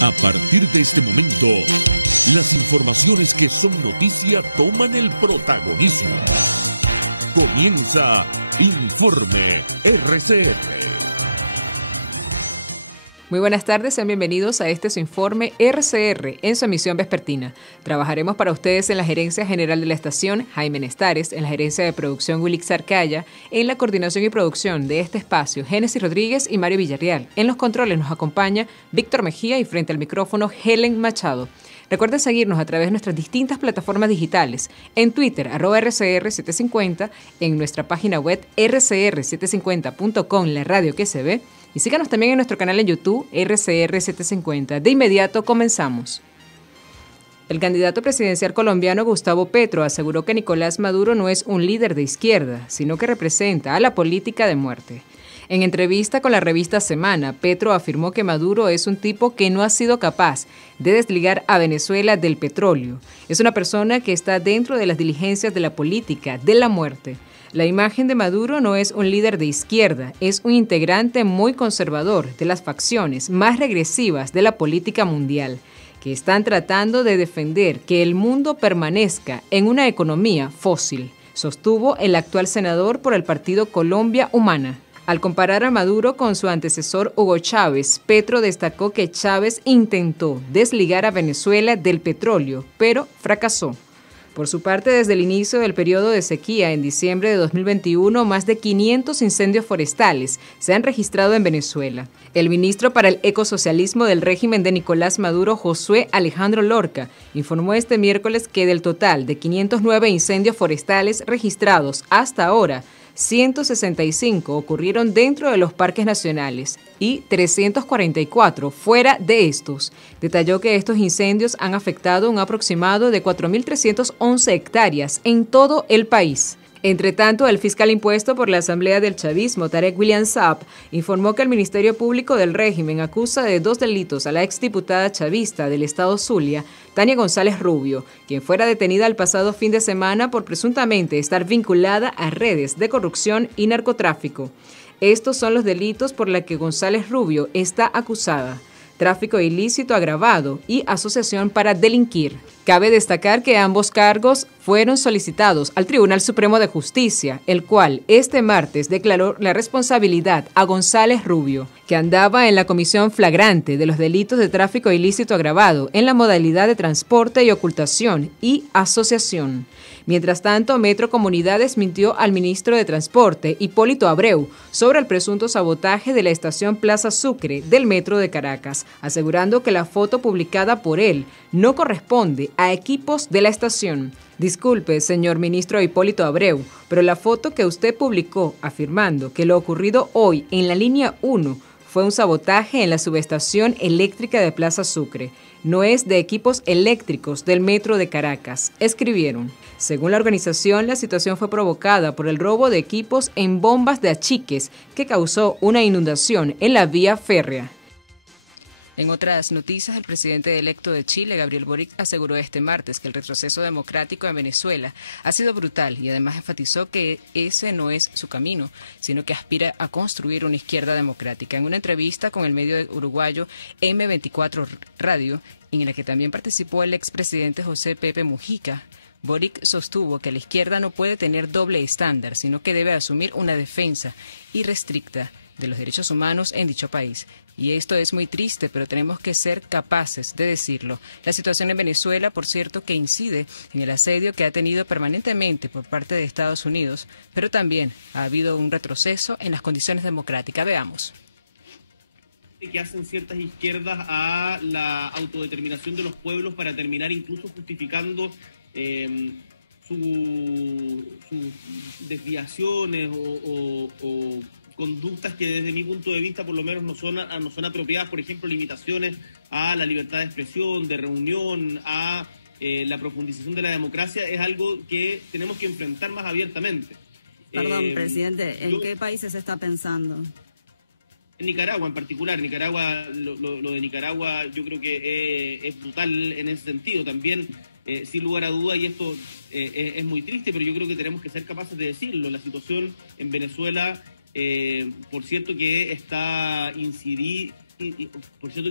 A partir de este momento, las informaciones que son noticia toman el protagonismo. Comienza Informe RCR. Muy buenas tardes, sean bienvenidos a este su informe RCR en su emisión vespertina. Trabajaremos para ustedes en la Gerencia General de la Estación, Jaime Nestares, en la Gerencia de Producción, Wilix Arcaya, en la coordinación y producción de este espacio, Génesis Rodríguez y Mario Villarreal. En los controles nos acompaña Víctor Mejía y frente al micrófono Helen Machado. Recuerden seguirnos a través de nuestras distintas plataformas digitales, en Twitter, @RCR750, en nuestra página web rcr750.com, la radio que se ve, y síganos también en nuestro canal en YouTube, RCR750. De inmediato comenzamos. El candidato presidencial colombiano Gustavo Petro aseguró que Nicolás Maduro no es un líder de izquierda, sino que representa a la política de muerte. En entrevista con la revista Semana, Petro afirmó que Maduro es un tipo que no ha sido capaz de desligar a Venezuela del petróleo. Es una persona que está dentro de las diligencias de la política de la muerte. La imagen de Maduro no es un líder de izquierda, es un integrante muy conservador de las facciones más regresivas de la política mundial, que están tratando de defender que el mundo permanezca en una economía fósil, sostuvo el actual senador por el partido Colombia Humana. Al comparar a Maduro con su antecesor Hugo Chávez, Petro destacó que Chávez intentó desligar a Venezuela del petróleo, pero fracasó. Por su parte, desde el inicio del periodo de sequía en diciembre de 2021, más de 500 incendios forestales se han registrado en Venezuela. El ministro para el ecosocialismo del régimen de Nicolás Maduro, Josué Alejandro Lorca, informó este miércoles que del total de 509 incendios forestales registrados hasta ahora, 165 ocurrieron dentro de los parques nacionales y 344 fuera de estos. Detalló que estos incendios han afectado un aproximado de 4.311 hectáreas en todo el país. Entre tanto, el fiscal impuesto por la Asamblea del Chavismo, Tarek William Saab, informó que el Ministerio Público del régimen acusa de 2 delitos a la exdiputada chavista del estado Zulia, Tania González Rubio, quien fuera detenida el pasado fin de semana por presuntamente estar vinculada a redes de corrupción y narcotráfico. Estos son los delitos por los que González Rubio está acusada: tráfico ilícito agravado y asociación para delinquir. Cabe destacar que ambos cargos fueron solicitados al Tribunal Supremo de Justicia, el cual este martes declaró la responsabilidad a González Rubio, que andaba en la comisión flagrante de los delitos de tráfico ilícito agravado en la modalidad de transporte y ocultación y asociación. Mientras tanto, Metro Comunidades mintió al ministro de Transporte, Hipólito Abreu, sobre el presunto sabotaje de la estación Plaza Sucre del Metro de Caracas, asegurando que la foto publicada por él no corresponde a equipos de la estación. Disculpe, señor ministro Hipólito Abreu, pero la foto que usted publicó afirmando que lo ocurrido hoy en la línea 1 fue un sabotaje en la subestación eléctrica de Plaza Sucre. No es de equipos eléctricos del Metro de Caracas, escribieron. Según la organización, la situación fue provocada por el robo de equipos en bombas de achiques que causó una inundación en la vía férrea. En otras noticias, el presidente electo de Chile, Gabriel Boric, aseguró este martes que el retroceso democrático en Venezuela ha sido brutal y además enfatizó que ese no es su camino, sino que aspira a construir una izquierda democrática. En una entrevista con el medio uruguayo M24 Radio, en la que también participó el expresidente José Pepe Mujica, Boric sostuvo que la izquierda no puede tener doble estándar, sino que debe asumir una defensa irrestricta de los derechos humanos en dicho país. Y esto es muy triste, pero tenemos que ser capaces de decirlo. La situación en Venezuela, por cierto, que incide en el asedio que ha tenido permanentemente por parte de Estados Unidos, pero también ha habido un retroceso en las condiciones democráticas. Veamos. Que hacen ciertas izquierdas a la autodeterminación de los pueblos para terminar incluso justificando sus desviaciones o conductas que desde mi punto de vista por lo menos no son apropiadas, por ejemplo, limitaciones a la libertad de expresión, de reunión, a la profundización de la democracia, es algo que tenemos que enfrentar más abiertamente. Perdón, presidente, ¿en qué países se está pensando? En Nicaragua en particular. Lo de Nicaragua yo creo que es brutal en ese sentido. También, sin lugar a duda, y esto es muy triste, pero yo creo que tenemos que ser capaces de decirlo, la situación en Venezuela por cierto que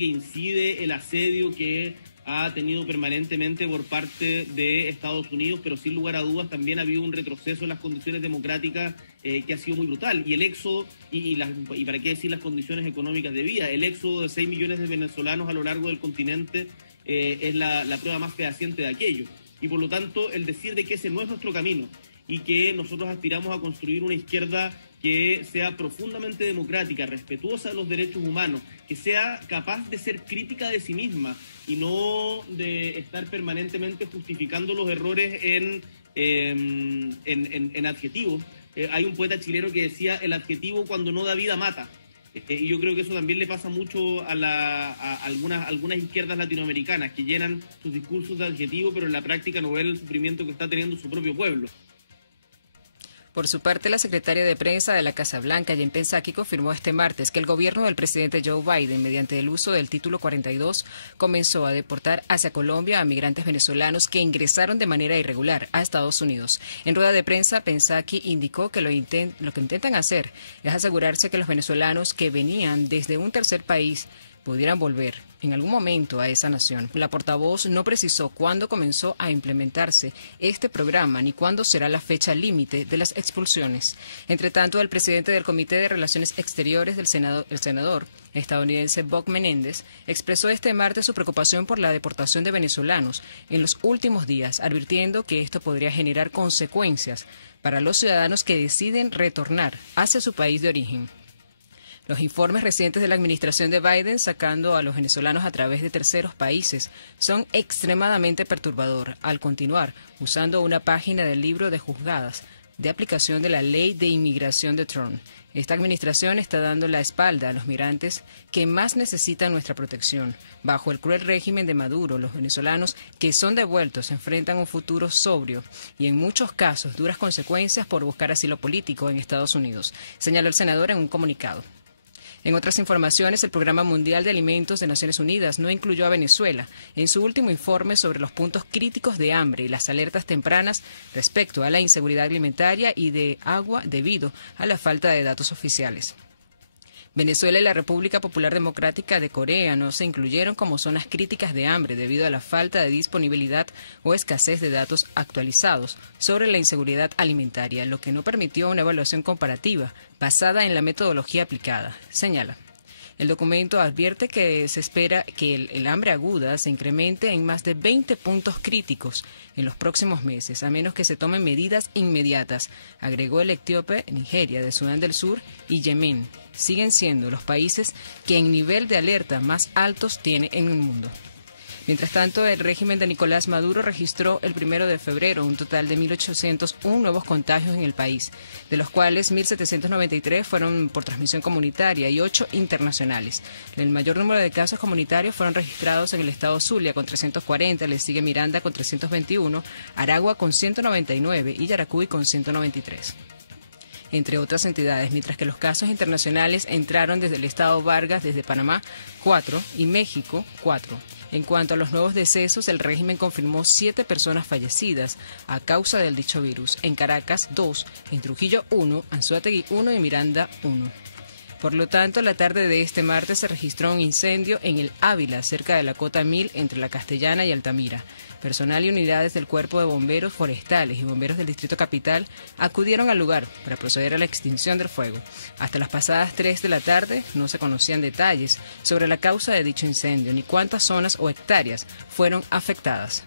incide el asedio que ha tenido permanentemente por parte de Estados Unidos, pero sin lugar a dudas también ha habido un retroceso en las condiciones democráticas que ha sido muy brutal. Y el éxodo, y para qué decir las condiciones económicas de vida, el éxodo de 6 millones de venezolanos a lo largo del continente es la prueba más fehaciente de aquello. Y por lo tanto, el decir de que ese no es nuestro camino y que nosotros aspiramos a construir una izquierda que sea profundamente democrática, respetuosa de los derechos humanos, que sea capaz de ser crítica de sí misma y no de estar permanentemente justificando los errores en adjetivos. Hay un poeta chileno que decía: el adjetivo cuando no da vida mata. Y yo creo que eso también le pasa mucho a algunas izquierdas latinoamericanas que llenan sus discursos de adjetivo, pero en la práctica no ven el sufrimiento que está teniendo su propio pueblo. Por su parte, la secretaria de prensa de la Casa Blanca, Jen Psaki, confirmó este martes que el gobierno del presidente Joe Biden, mediante el uso del título 42, comenzó a deportar hacia Colombia a migrantes venezolanos que ingresaron de manera irregular a Estados Unidos. En rueda de prensa, Psaki indicó que lo que intentan hacer es asegurarse que los venezolanos que venían desde un tercer país pudieran volver en algún momento a esa nación. La portavoz no precisó cuándo comenzó a implementarse este programa ni cuándo será la fecha límite de las expulsiones. Entre tanto, el presidente del Comité de Relaciones Exteriores del Senado, el senador estadounidense Bob Menéndez, expresó este martes su preocupación por la deportación de venezolanos en los últimos días, advirtiendo que esto podría generar consecuencias para los ciudadanos que deciden retornar hacia su país de origen. Los informes recientes de la administración de Biden sacando a los venezolanos a través de terceros países son extremadamente perturbadores al continuar usando una página del libro de juzgadas de aplicación de la ley de inmigración de Trump. Esta administración está dando la espalda a los migrantes que más necesitan nuestra protección. Bajo el cruel régimen de Maduro, los venezolanos que son devueltos enfrentan un futuro sobrio y en muchos casos duras consecuencias por buscar asilo político en Estados Unidos, señaló el senador en un comunicado. En otras informaciones, el Programa Mundial de Alimentos de Naciones Unidas no incluyó a Venezuela en su último informe sobre los puntos críticos de hambre y las alertas tempranas respecto a la inseguridad alimentaria y de agua debido a la falta de datos oficiales. Venezuela y la República Popular Democrática de Corea no se incluyeron como zonas críticas de hambre debido a la falta de disponibilidad o escasez de datos actualizados sobre la inseguridad alimentaria, lo que no permitió una evaluación comparativa basada en la metodología aplicada, señala. El documento advierte que se espera que el hambre aguda se incremente en más de 20 puntos críticos en los próximos meses, a menos que se tomen medidas inmediatas, agregó el etíope, Nigeria, de Sudán del Sur y Yemen. Siguen siendo los países que en nivel de alerta más altos tiene en el mundo. Mientras tanto, el régimen de Nicolás Maduro registró el 1 de febrero un total de 1.801 nuevos contagios en el país, de los cuales 1.793 fueron por transmisión comunitaria y 8 internacionales. El mayor número de casos comunitarios fueron registrados en el estado Zulia con 340, le sigue Miranda con 321, Aragua con 199 y Yaracuy con 193. Entre otras entidades, mientras que los casos internacionales entraron desde el estado Vargas, desde Panamá, 4 y México, 4. En cuanto a los nuevos decesos, el régimen confirmó 7 personas fallecidas a causa del dicho virus. En Caracas, 2, en Trujillo, 1, Anzoátegui, 1 y Miranda, 1. Por lo tanto, la tarde de este martes se registró un incendio en el Ávila, cerca de la Cota 1000, entre La Castellana y Altamira. Personal y unidades del Cuerpo de Bomberos Forestales y Bomberos del Distrito Capital acudieron al lugar para proceder a la extinción del fuego. Hasta las pasadas 3 de la tarde no se conocían detalles sobre la causa de dicho incendio ni cuántas zonas o hectáreas fueron afectadas.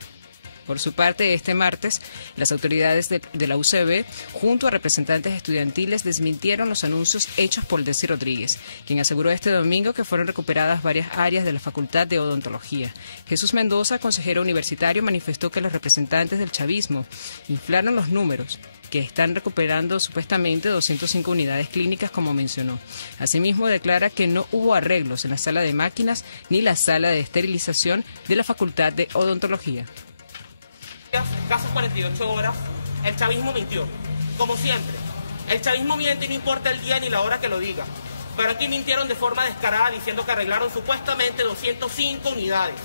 Por su parte, este martes, las autoridades de la UCB, junto a representantes estudiantiles, desmintieron los anuncios hechos por Desi Rodríguez, quien aseguró este domingo que fueron recuperadas varias áreas de la Facultad de Odontología. Jesús Mendoza, consejero universitario, manifestó que los representantes del chavismo inflaron los números, que están recuperando supuestamente 205 unidades clínicas, como mencionó. Asimismo, declara que no hubo arreglos en la sala de máquinas ni la sala de esterilización de la Facultad de Odontología. Casi 48 horas, el chavismo mintió, como siempre. El chavismo miente y no importa el día ni la hora que lo diga. Pero aquí mintieron de forma descarada diciendo que arreglaron supuestamente 205 unidades.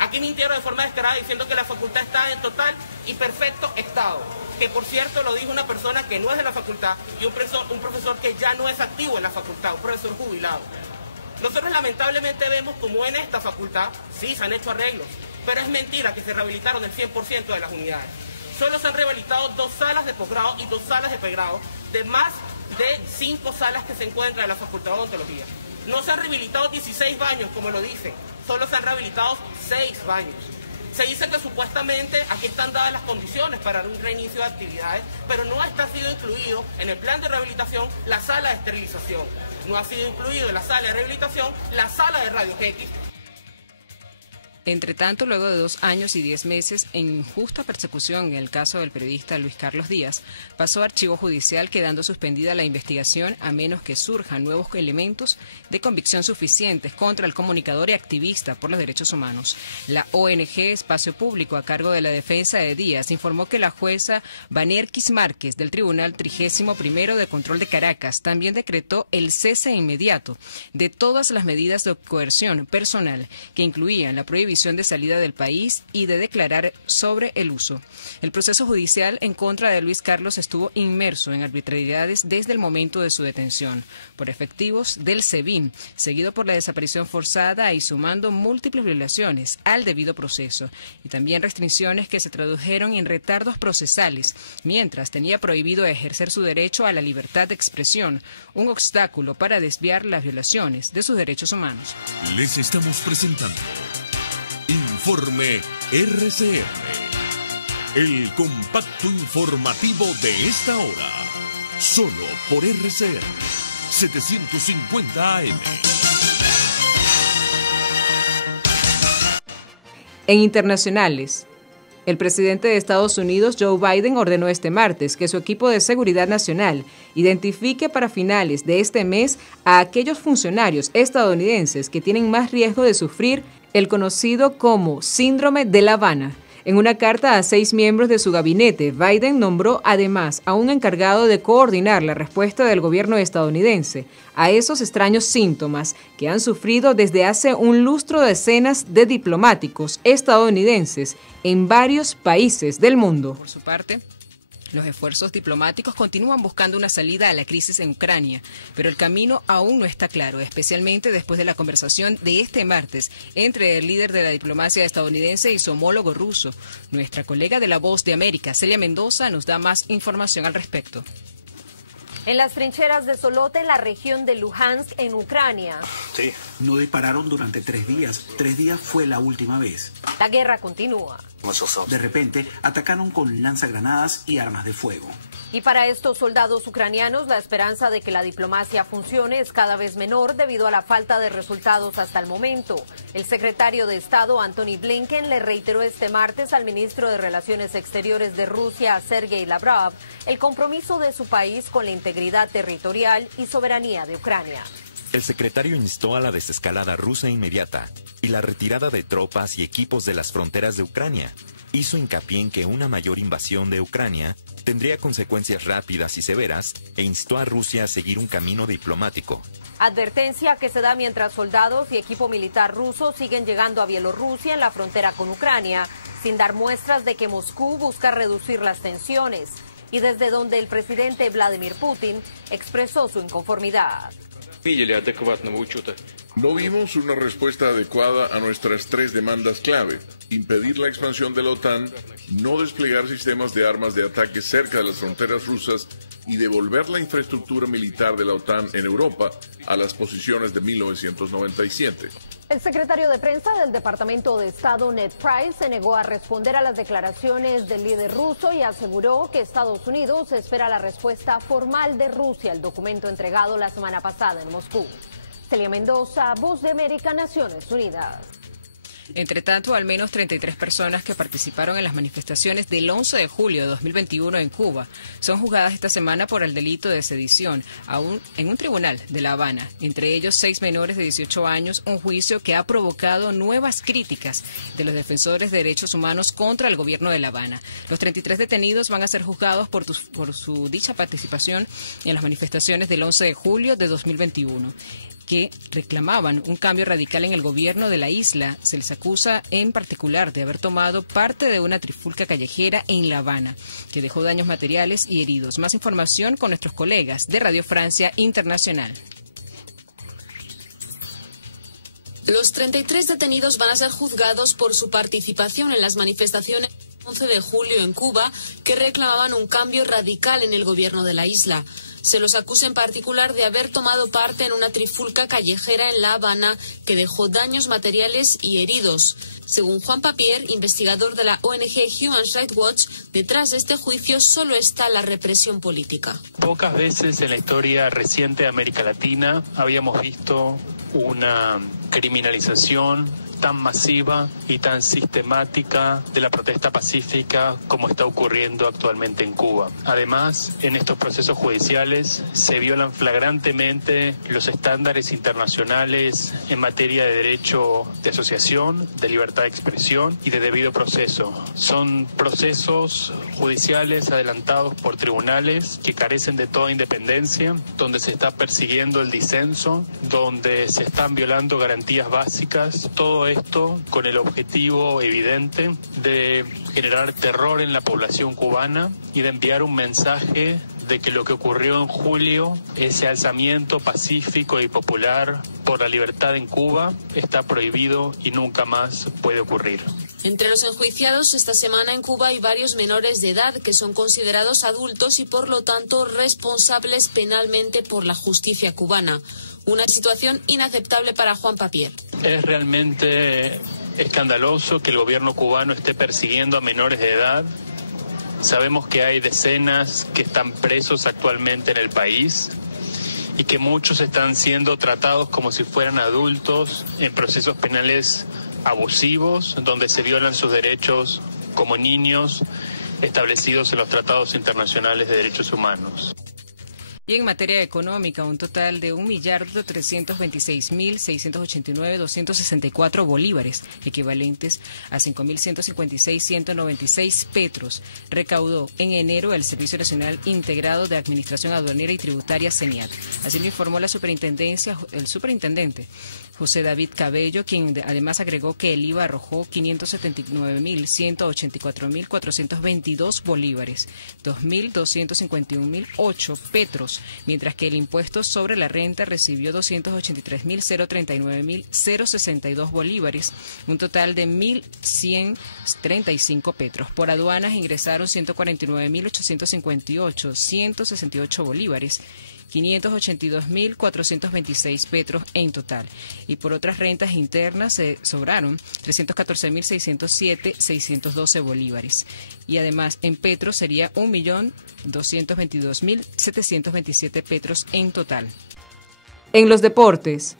Aquí mintieron de forma descarada diciendo que la facultad está en total y perfecto estado. que por cierto lo dijo una persona que no es de la facultad y un profesor que ya no es activo en la facultad, un profesor jubilado. Nosotros lamentablemente vemos como en esta facultad sí se han hecho arreglos, pero es mentira que se rehabilitaron el 100% de las unidades. Solo se han rehabilitado 2 salas de posgrado y 2 salas de pregrado de más de 5 salas que se encuentran en la Facultad de Odontología. No se han rehabilitado 16 baños, como lo dicen, solo se han rehabilitado 6 baños. Se dice que supuestamente aquí están dadas las condiciones para un reinicio de actividades, pero no ha sido incluido en el plan de rehabilitación la sala de esterilización. No ha sido incluido en la sala de rehabilitación la sala de rayos X. Entre tanto, luego de 2 años y 10 meses en injusta persecución en el caso del periodista Luis Carlos Díaz, pasó a archivo judicial quedando suspendida la investigación a menos que surjan nuevos elementos de convicción suficientes contra el comunicador y activista por los derechos humanos. La ONG Espacio Público, a cargo de la defensa de Díaz, informó que la jueza Vanerkis Márquez del Tribunal 31º de Control de Caracas también decretó el cese inmediato de todas las medidas de coerción personal que incluían la prohibición de salida del país y de declarar sobre el uso. El proceso judicial en contra de Luis Carlos estuvo inmerso en arbitrariedades desde el momento de su detención por efectivos del SEBIN, seguido por la desaparición forzada y sumando múltiples violaciones al debido proceso y también restricciones que se tradujeron en retardos procesales, mientras tenía prohibido ejercer su derecho a la libertad de expresión, un obstáculo para desviar las violaciones de sus derechos humanos. Les estamos presentando Informe RCR, el compacto informativo de esta hora, solo por RCR 750 AM. En internacionales, el presidente de Estados Unidos, Joe Biden, ordenó este martes que su equipo de seguridad nacional identifique para finales de este mes a aquellos funcionarios estadounidenses que tienen más riesgo de sufrir el conocido como Síndrome de La Habana. En una carta a 6 miembros de su gabinete, Biden nombró además a un encargado de coordinar la respuesta del gobierno estadounidense a esos extraños síntomas que han sufrido desde hace un lustro decenas de diplomáticos estadounidenses en varios países del mundo. Por su parte, los esfuerzos diplomáticos continúan buscando una salida a la crisis en Ucrania, pero el camino aún no está claro, especialmente después de la conversación de este martes entre el líder de la diplomacia estadounidense y su homólogo ruso. Nuestra colega de La Voz de América, Celia Mendoza, nos da más información al respecto. En las trincheras de Solote, en la región de Luhansk, en Ucrania. Sí. No dispararon durante 3 días. 3 días fue la última vez. La guerra continúa. De repente, atacaron con lanzagranadas y armas de fuego. Y para estos soldados ucranianos, la esperanza de que la diplomacia funcione es cada vez menor debido a la falta de resultados hasta el momento. El secretario de Estado, Antony Blinken, le reiteró este martes al ministro de Relaciones Exteriores de Rusia, Sergei Lavrov, el compromiso de su país con la integridad territorial y soberanía de Ucrania. El secretario instó a la desescalada rusa inmediata y la retirada de tropas y equipos de las fronteras de Ucrania. Hizo hincapié en que una mayor invasión de Ucrania tendría consecuencias rápidas y severas e instó a Rusia a seguir un camino diplomático. Advertencia que se da mientras soldados y equipo militar ruso siguen llegando a Bielorrusia en la frontera con Ucrania, sin dar muestras de que Moscú busca reducir las tensiones, y desde donde el presidente Vladimir Putin expresó su inconformidad. No vimos una respuesta adecuada a nuestras 3 demandas clave: impedir la expansión de la OTAN, no desplegar sistemas de armas de ataque cerca de las fronteras rusas y devolver la infraestructura militar de la OTAN en Europa a las posiciones de 1997. El secretario de prensa del Departamento de Estado, Ned Price, se negó a responder a las declaraciones del líder ruso y aseguró que Estados Unidos espera la respuesta formal de Rusia al documento entregado la semana pasada en Moscú. Celia Mendoza, Voz de América, Naciones Unidas. Entre tanto, al menos 33 personas que participaron en las manifestaciones del 11 de julio de 2021 en Cuba son juzgadas esta semana por el delito de sedición en un tribunal de La Habana, entre ellos 6 menores de 18 años, un juicio que ha provocado nuevas críticas de los defensores de derechos humanos contra el gobierno de La Habana. Los 33 detenidos van a ser juzgados por su dicha participación en las manifestaciones del 11 de julio de 2021. que reclamaban un cambio radical en el gobierno de la isla. Se les acusa en particular de haber tomado parte de una trifulca callejera en La Habana, que dejó daños materiales y heridos. Más información con nuestros colegas de Radio Francia Internacional. Los 33 detenidos van a ser juzgados por su participación en las manifestaciones del 11 de julio en Cuba, que reclamaban un cambio radical en el gobierno de la isla. Se los acusa en particular de haber tomado parte en una trifulca callejera en La Habana que dejó daños materiales y heridos. Según Juan Papier, investigador de la ONG Human Rights Watch, detrás de este juicio solo está la represión política. Pocas veces en la historia reciente de América Latina habíamos visto una criminalización tan masiva y tan sistemática de la protesta pacífica como está ocurriendo actualmente en Cuba. Además, en estos procesos judiciales se violan flagrantemente los estándares internacionales en materia de derecho de asociación, de libertad de expresión y de debido proceso. Son procesos judiciales adelantados por tribunales que carecen de toda independencia, donde se está persiguiendo el disenso, donde se están violando garantías básicas, todo esto con el objetivo evidente de generar terror en la población cubana y de enviar un mensaje de que lo que ocurrió en julio, ese alzamiento pacífico y popular por la libertad en Cuba, está prohibido y nunca más puede ocurrir. Entre los enjuiciados esta semana en Cuba hay varios menores de edad que son considerados adultos y por lo tanto responsables penalmente por la justicia cubana. Una situación inaceptable para Juan Papier. Es realmente escandaloso que el gobierno cubano esté persiguiendo a menores de edad. Sabemos que hay decenas que están presos actualmente en el país y que muchos están siendo tratados como si fueran adultos en procesos penales abusivos, donde se violan sus derechos como niños establecidos en los tratados internacionales de derechos humanos. Y en materia económica, un total de 1.326.689.264 bolívares, equivalentes a 5.156.196 petros, recaudó en enero el Servicio Nacional Integrado de Administración Aduanera y Tributaria, SENIAT. Así lo informó el superintendente José David Cabello, quien además agregó que el IVA arrojó 579.184.422 bolívares, 2.251.008 petros, mientras que el impuesto sobre la renta recibió 283.039.062 bolívares, un total de 1.135 petros. Por aduanas ingresaron 149.858, 168 bolívares, 582.426 petros en total. Y por otras rentas internas se sobraron 314.607, 612 bolívares. Y además en petros sería 1.222.727 petros en total. En los deportes,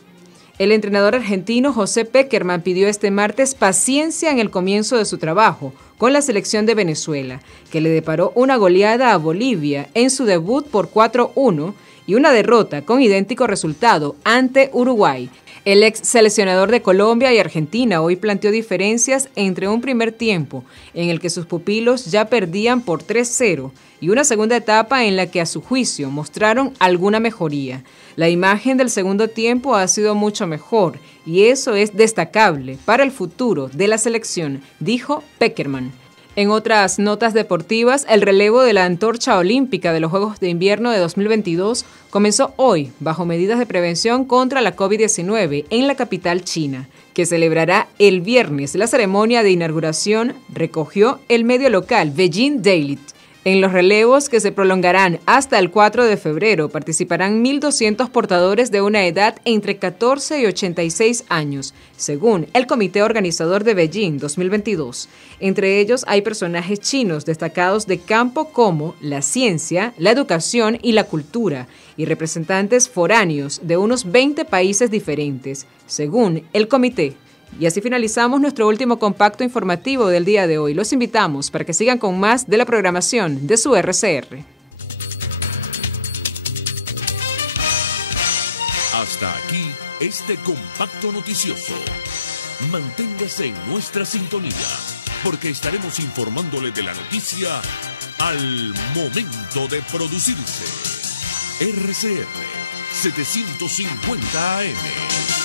el entrenador argentino José Peckerman pidió este martes paciencia en el comienzo de su trabajo con la selección de Venezuela, que le deparó una goleada a Bolivia en su debut por 4-1 y una derrota con idéntico resultado ante Uruguay. El ex seleccionador de Colombia y Argentina hoy planteó diferencias entre un primer tiempo en el que sus pupilos ya perdían por 3-0 y una segunda etapa en la que a su juicio mostraron alguna mejoría. La imagen del segundo tiempo ha sido mucho mejor y eso es destacable para el futuro de la selección, dijo Peckerman. En otras notas deportivas, el relevo de la antorcha olímpica de los Juegos de Invierno de 2022 comenzó hoy bajo medidas de prevención contra la COVID-19 en la capital china, que celebrará el viernes. La ceremonia de inauguración recogió el medio local Beijing Daily. En los relevos, que se prolongarán hasta el 4 de febrero, participarán 1.200 portadores de una edad entre 14 y 86 años, según el comité organizador de Beijing 2022. Entre ellos hay personajes chinos destacados de campo como la ciencia, la educación y la cultura, y representantes foráneos de unos 20 países diferentes, según el comité. Y así finalizamos nuestro último compacto informativo del día de hoy. Los invitamos para que sigan con más de la programación de su RCR. Hasta aquí este compacto noticioso. Manténgase en nuestra sintonía, porque estaremos informándole de la noticia al momento de producirse. RCR, 750 AM.